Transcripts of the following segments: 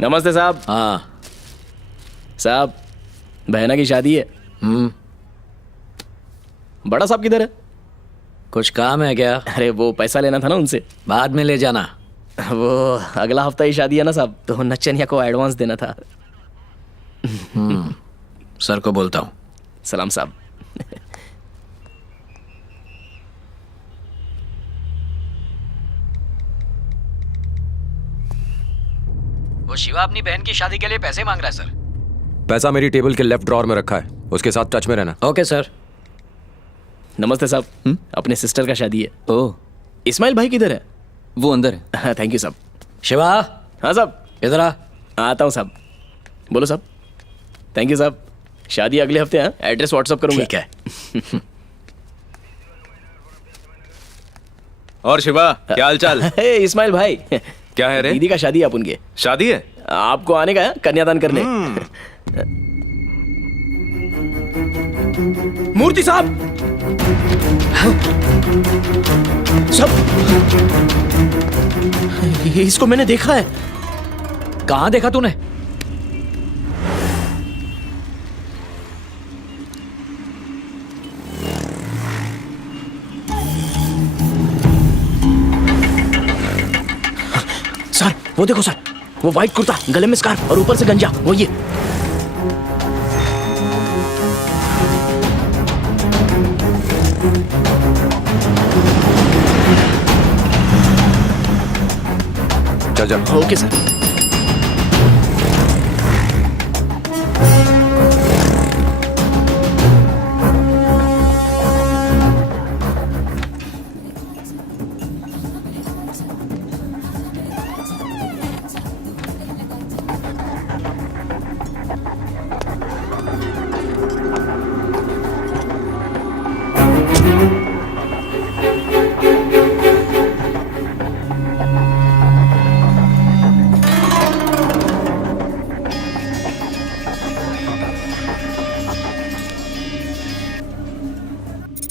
नमस्ते साहब। हाँ साहब, बहना की शादी है। बड़ा साहब किधर है? कुछ काम है क्या? अरे वो पैसा लेना था ना उनसे। बाद में ले जाना। वो अगला हफ्ता ही शादी है ना साहब, तो नच्चनिया को एडवांस देना था। सर को बोलता हूँ। सलाम साहब। वो शिवा अपनी बहन की शादी के लिए पैसे मांग रहा है सर। पैसा मेरी टेबल के लेफ्ट ड्रॉर में रखा है, उसके साथ टच में रहना। Okay sir. नमस्ते साहब। अपने सिस्टर का शादी है। ओह, इस्माइल भाई किधर है? वो अंदर है। थैंक यू साहब। शिवा हाँ साहब, इधर आ। आता हूँ साहब। बोलो साहब। थैंक यू साहब। शादी अगले हफ्ते है, एड्रेस व्हाट्सअप करूंगा। ठीक है। और शिवा, क्या हाल चाल? हे इस्माइल भाई, क्या है रे? दीदी का शादी है अपन के। शादी है? आपको आने का है कन्यादान करने। मूर्ति साहब, सब इसको मैंने देखा है। कहाँ देखा तूने? सर वो देखो सर, वो व्हाइट कुर्ता, गले में स्कार्फ और ऊपर से गंजा, वो ये। चल जा। Okay sir.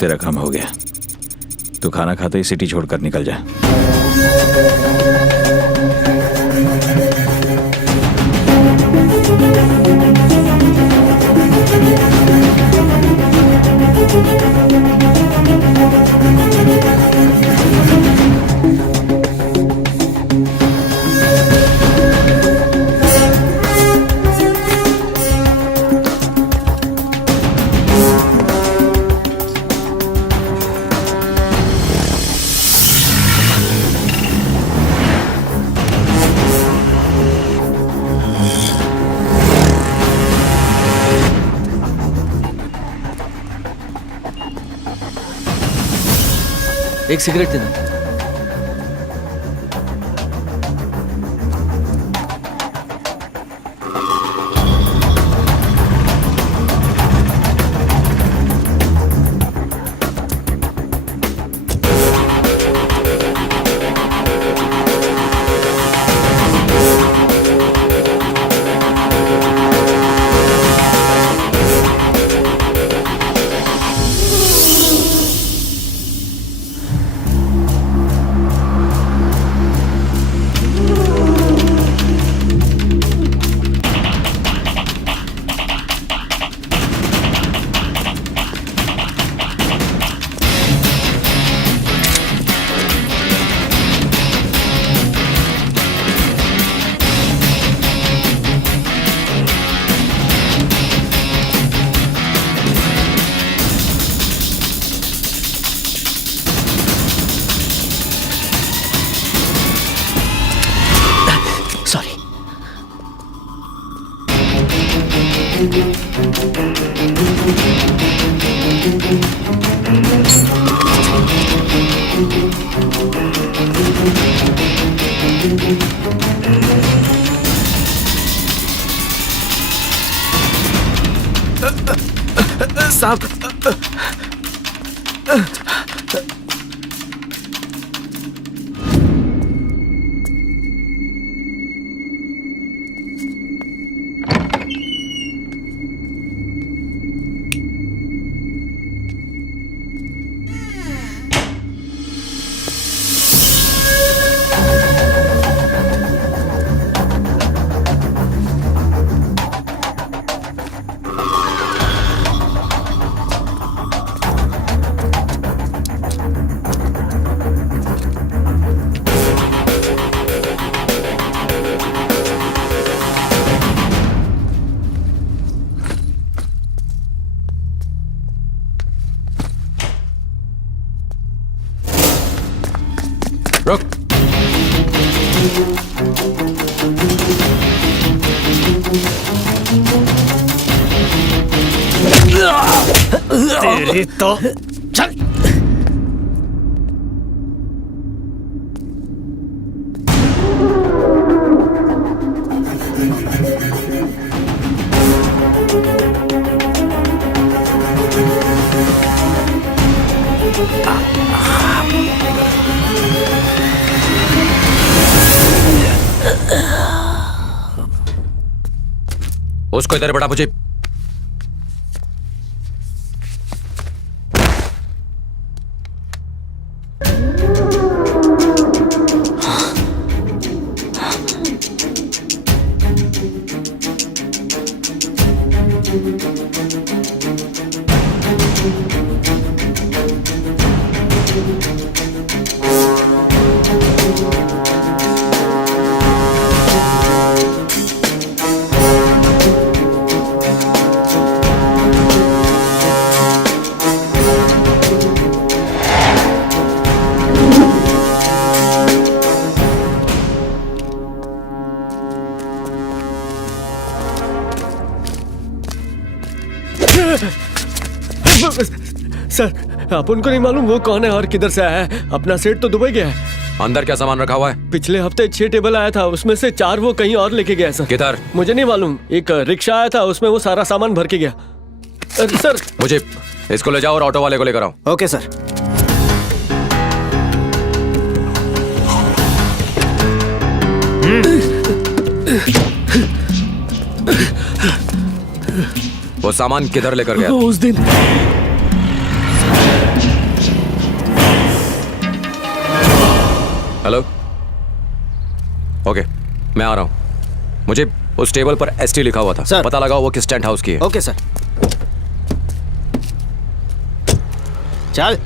तेरा काम हो गया। तू खाना खाते ही सिटी छोड़कर निकल जा। एक सिगरेट देना। सॉरी। साहब, तेरे तो चल। उसको इधर बड़ा मुझे। सर अपन को नहीं मालूम वो कौन है और किधर से आया है। अपना सेठ तो दुबई गया है। अंदर क्या सामान रखा हुआ है? पिछले हफ्ते 6 टेबल आया था, उसमें से 4 वो कहीं और लेके गया सर। किधर? मुझे नहीं मालूम। एक रिक्शा आया था, उसमें वो सारा सामान भर के गया। सर मुझे इसको ले जाओ और ऑटो वाले को लेकर आओ। Okay sir. वो सामान किधर लेकर गया? उस दिन हेलो, ओके मैं आ रहा हूँ। मुझे उस टेबल पर एसटी लिखा हुआ था सर। पता लगाओ वो किस टेंट हाउस की है। Okay sir. चल।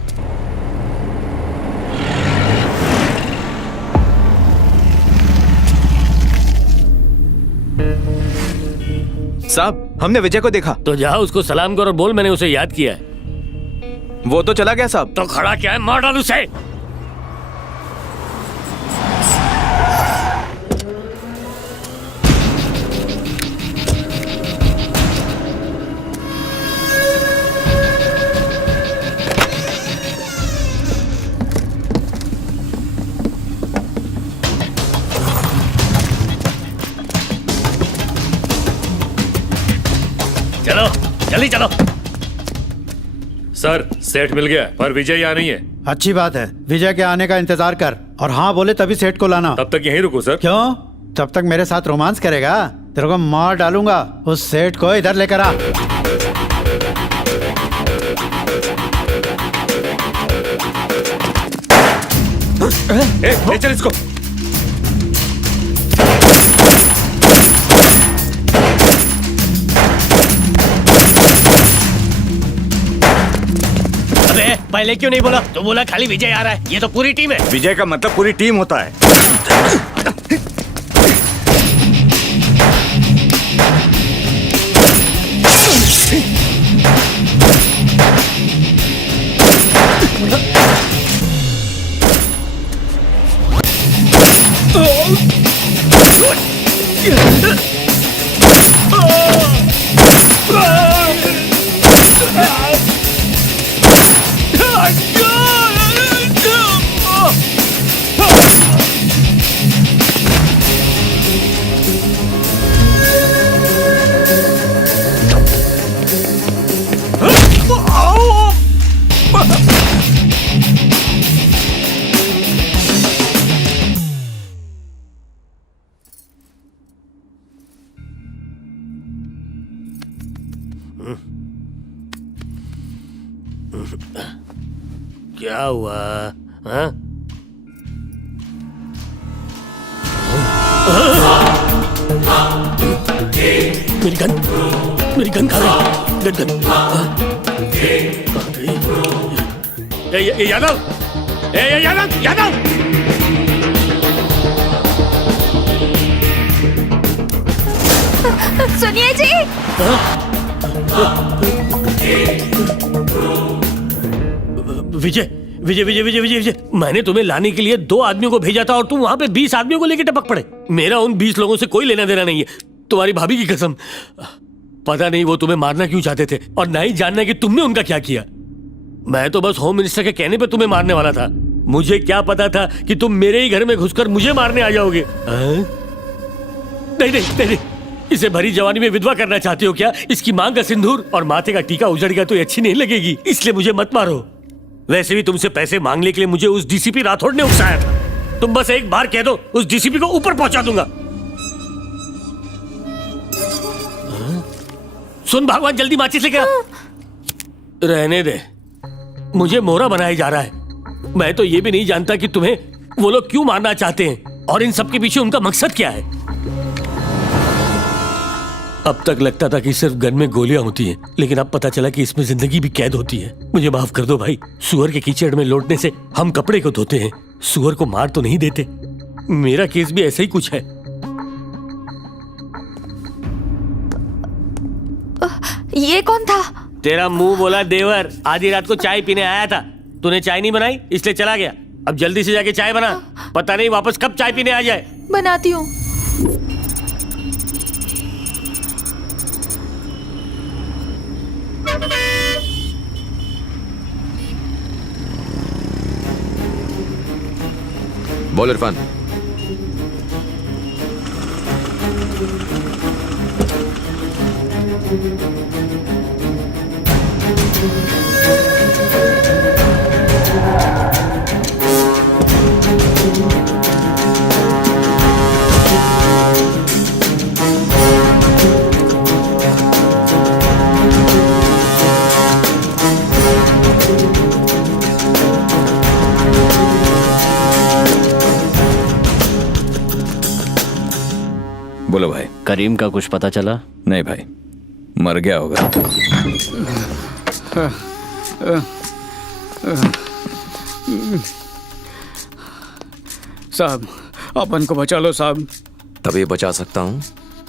साहब हमने विजय को देखा। तो जा उसको सलाम कर और बोल मैंने उसे याद किया है। वो तो चला गया साहब। तो खड़ा क्या है, मार डाल उसे। चलो जल्दी चलो। सर सेठ मिल गया पर विजय यहाँ नहीं है। अच्छी बात है, विजय के आने का इंतजार कर और हाँ बोले तभी सेठ को लाना। तब तक यहीं रुको सर। क्यों? तब तक मेरे साथ रोमांस करेगा? तेरे को मार डालूंगा। उस सेठ को इधर लेकर आ। ले चल इसको। अबे पहले क्यों नहीं बोला? तो बोला खाली विजय आ रहा है, ये तो पूरी टीम है। विजय का मतलब पूरी टीम होता है। क्या हुआ? हाँ? मेरी गन कहाँ गई? गन यादव, यादव सुनिए जी। विजय विजय विजय विजय विजय विजय, मैंने तुम्हें लाने के लिए 2 आदमियों को भेजा था और तुम वहां पे 20 आदमियों को लेके टपक पड़े। मेरा उन 20 लोगों से कोई लेना देना नहीं है, तुम्हारी भाभी की कसम। पता नहीं वो तुम्हें मारना क्यों चाहते थे और ना ही जानना कि तुमने उनका क्या किया। मैं तो बस होम मिनिस्टर के कहने पे तुम्हें मारने वाला था। मुझे क्या पता था कि तुम मेरे ही घर में घुसकर मुझे मारने आ जाओगे। हाँ? नहीं नहीं नहीं नहीं, इसे भरी जवानी में विधवा करना चाहते हो क्या? इसकी मांग का सिंदूर और माथे का टीका उजड़ गया तो ये अच्छी नहीं लगेगी, इसलिए मुझे मत मारो। वैसे भी तुमसे पैसे मांगने के लिए मुझे उस डीसीपी राठौड़ ने उकसाया था। तुम बस एक बार कह दो, उस डीसीपी को ऊपर पहुंचा दूंगा। हाँ? सुन भगवान, जल्दी माचिस लेके आ। रहने दे, मुझे मोहरा बनाया जा रहा है। मैं तो ये भी नहीं जानता कि तुम्हें वो लोग क्यों मारना चाहते हैं और इन सब के पीछे उनका मकसद क्या है। अब तक लगता था कि सिर्फ गन में गोलियां होती हैं, लेकिन अब पता चला कि इसमें जिंदगी भी कैद होती है। मुझे माफ कर दो भाई, सुअर के कीचड़ में लौटने से हम कपड़े को धोते हैं, सुअर को मार तो नहीं देते। मेरा केस भी ऐसा ही कुछ है। ये कौन था? तेरा मुंह बोला देवर, आधी रात को चाय पीने आया था। तूने चाय नहीं बनाई इसलिए चला गया। अब जल्दी से जाके चाय बना, पता नहीं वापस कब चाय पीने आ जाए। बनाती हूँ। बोल इरफान। बोलो भाई। करीम का कुछ पता चला? नहीं भाई, मर गया होगा। साहब, अपन को बचा लो साहब। तभी बचा सकता हूँ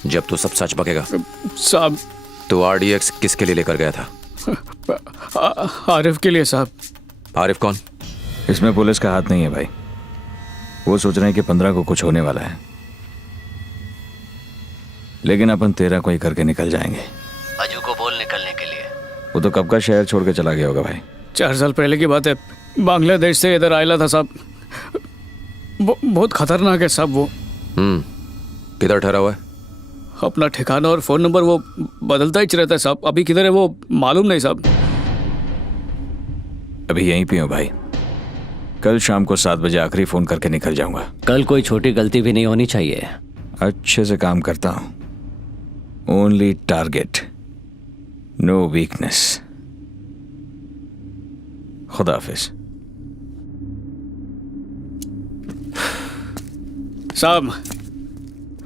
जब तू सब सच बकेगा। साहब, तो आरडीएक्स किसके लिए लेकर गया था? आरिफ के लिए साहब। आरिफ कौन? इसमें पुलिस का हाथ नहीं है भाई। वो सोच रहे हैं कि 15 को कुछ होने वाला है, लेकिन अपन 13 को ही करके निकल जाएंगे। अजू को बोल निकलने के लिए। वो तो कब का शहर छोड़ के चला गया होगा भाई। 4 साल पहले की बात है। बांग्लादेश से इधर आयला था साहब। बहुत खतरनाक है साहब वो। किधर ठहरा हुआ है? अपना ठिकाना और फोन नंबर वो बदलता ही रहता है साहब। अभी किधर है वो मालूम नहीं साहब। अभी यहीं पे हूँ भाई। कल शाम को 7 बजे आखिरी फोन करके निकल जाऊंगा। कल कोई छोटी गलती भी नहीं होनी चाहिए। अच्छे से काम करता हूँ। Only target, no weakness. खुदा हाफिज। साहब,